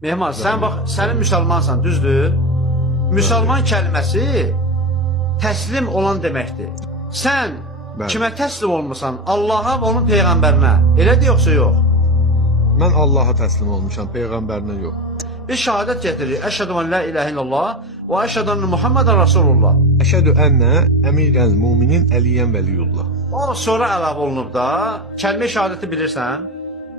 Mehman, sən bax, sənin müsəlmansan, düzdür? Müsəlman kəlməsi təslim olan deməkdir. Sən kimə təslim olmusan? Allaha və onun Peyğəmbərinə. Elədir yoxsa yox? Mən Allaha təslim olmuşam, Peyğəmbərinə yox. Biz şəhadət getirir. Əşhədü ən la ilahə illallah və əşhədü enne Muhammedən Rasulullah. Əşhədü ənnə əmirəl müminin Əliyyən Vəliyullah. O sonra əlavə olunub da, kəlmə-i şəhadəti bilirsən?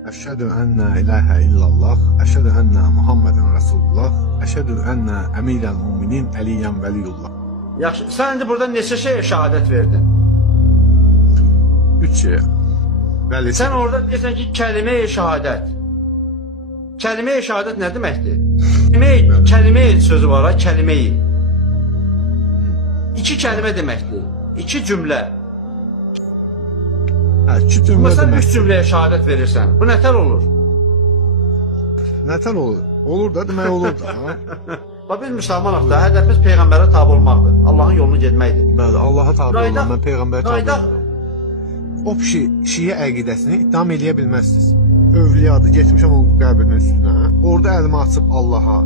Əşhədü ənnə ilahə illallah, əşhədü ənnə Muhammedən Rasulullah, əşhədü ənnə əmirəl müminin Əliyyən Vəliyullah. Yaxşı, sən indi burada neçə şeyə şəhadət verdin? 3 şeyə. Bəli. Sən orada deyirsən ki, kəlmə-i şəhadət. Kəlmə-i şəhadət nə deməkdir? Kəlmə-i sözü var ha, kəlmə-i. 2 kəlmə deməkdir. 2 cümlə. Hə, 2 cümlə Məsələn, demək. 3 cümləyə şəhadət verirsən. Bu nətər olur? Nətər olur? Olur da, demək olur da. Ha? Bax, biz müsəlmanıq da, hədəfimiz Peyğəmbərə tabi olmaqdır. Allahın yolunu gedməkdir. Bəli, Allaha tabi olmam, mən Peyğəmbərə tabi Qayda- olmam. O şiə əqidəsini ittiham eləyə bilməzsiniz. Övliyadır, getmişəm onun qəbrinin üstünə. Orada əlimi açıb Allaha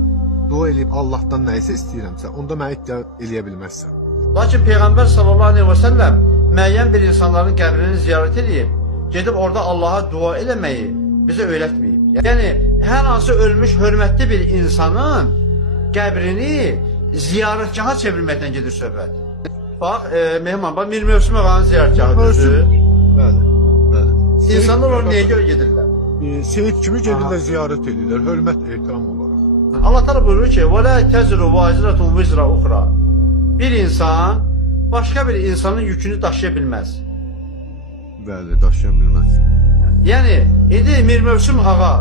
dua eləyib Allahdan nə isə istəyirəmsə, onda məni ittiham eləyə bilməzsən. Lakin Peyğəmbər sallallahu aleyhi və səlləm müəyyən bir insanların qəbrini ziyarət edib, gedib orada Allaha dua eləməyi bizə öyrətməyib. Yəni, hər hansı ölmüş hörmətli bir insanın qəbrini ziyarətgaha çevirməkdən gedir söhbət. Bax, Mehman, bax, Mir Mövsüm ağanın ziyarətgahı düzdür. Bəli, bəli. İnsanlar oraya niyə görə gedirlər? Seyid kimi gedirlər, ziyarət edirlər, hörmət, ehtiram olaraq. Allah təala buyurur ki: "Və la tezru vaziratun vizra ukhra." Bir insan başqa bir insanın yükünü daşıya bilməz. Bəli, daşıya bilməz. Yəni, indi Mir Mövsüm ağa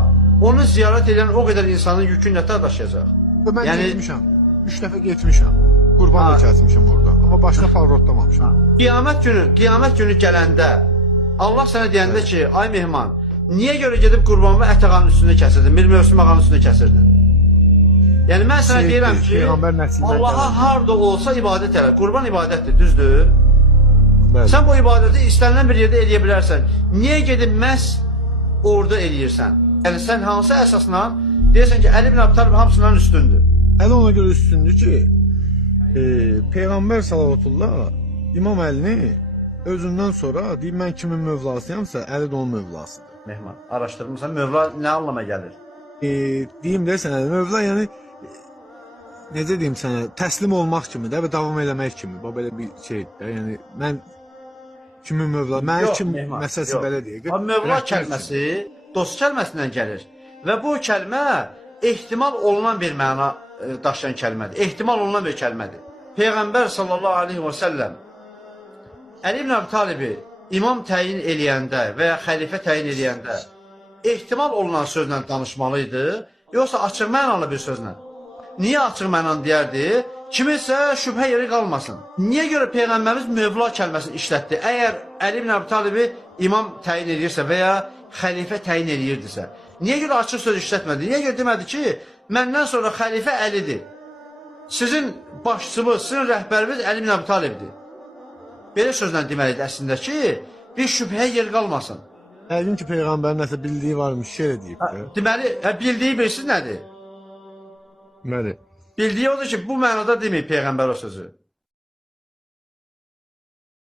onu ziyarət edən o qədər insanın yükünü nətər daşıyacaq? Mən Yəni- getmişəm, 3 dəfə getmişəm. Qurban da kəsmişəm orada, amma başqa farrotlamamışam. Qiyamət günü gələndə Allah sənə deyəndə ki, ay Mehman, niyə görə gedib qurbanımı ət ağanın üstündə kəsirdin, Mir Mövsüm ağanın üstündə kəsirdin? Yəni, mən sənə deyirəm ki, Peyğəmbər nəslindən Allaha gələn. harda olsa ibadət elə. Qurban ibadətdir, düzdür? Bəli. Sən bu ibadəti istənilən bir yerdə eləyə bilərsən. Niyə gedib məhz orada eləyirsən? Yəni, sən hansı əsasla deyirsən ki, Əli ibn Əbi Talib hamısından üstündür? Əli ona görə üstündür ki, Peyğəmbər salavatullah İmam Əlini özündən sonra deyib, mən kimin mövlasıyamsa, Əli də onun mövlasıdır. Mehman, araşdırmırsan, Mövla nə anlama gəlir? Deyim də sənə, mövla yəni, necə deyim sənə, təslim olmaq kimi də və davam eləmək kimi, belə bir şey də, yəni, mən kimin mövla, mən kim Mehman, məsələsi yox. belə deyək. Mövla kəlməsi dost kəlməsindən gəlir və bu kəlmə ehtimal olunan bir məna daşıyan kəlmədir. Ehtimal olunan bir kəlmədir. Peyğəmbər sallallahu aleyhi və səlləm Əli ibn Əbi Talibi imam təyin eləyəndə və ya xəlifə təyin eləyəndə ehtimal olunan sözlə danışmalıydı, yoxsa açıq mənalı bir sözlə? Niyə açıq mənalı deyərdi? Kiminsə şübhə yeri qalmasın. Niyə görə Peyğəmbərimiz Mövla kəlməsini işlətdi? Əgər Əli ibn Əbi Talibi imam təyin edirsə və ya xəlifə təyin eləyirdisə, niyə görə açıq söz işlətmədi? Niyə görə demədi ki, məndən sonra xəlifə Əlidir? Sizin başçımız, sizin rəhbərimiz Əli ibn Əbi Talibdir. Belə sözlə deməlidir əslində ki, bir şübhəyə yer qalmasın. Yəqin ki, Peyğəmbərin nəsə bildiyi varmış, şeir deyib də. Deməli, bildiyi bilirsiniz nədir? Bəli. Bildiyi odur ki, bu mənada deməyib Peyğəmbər o sözü.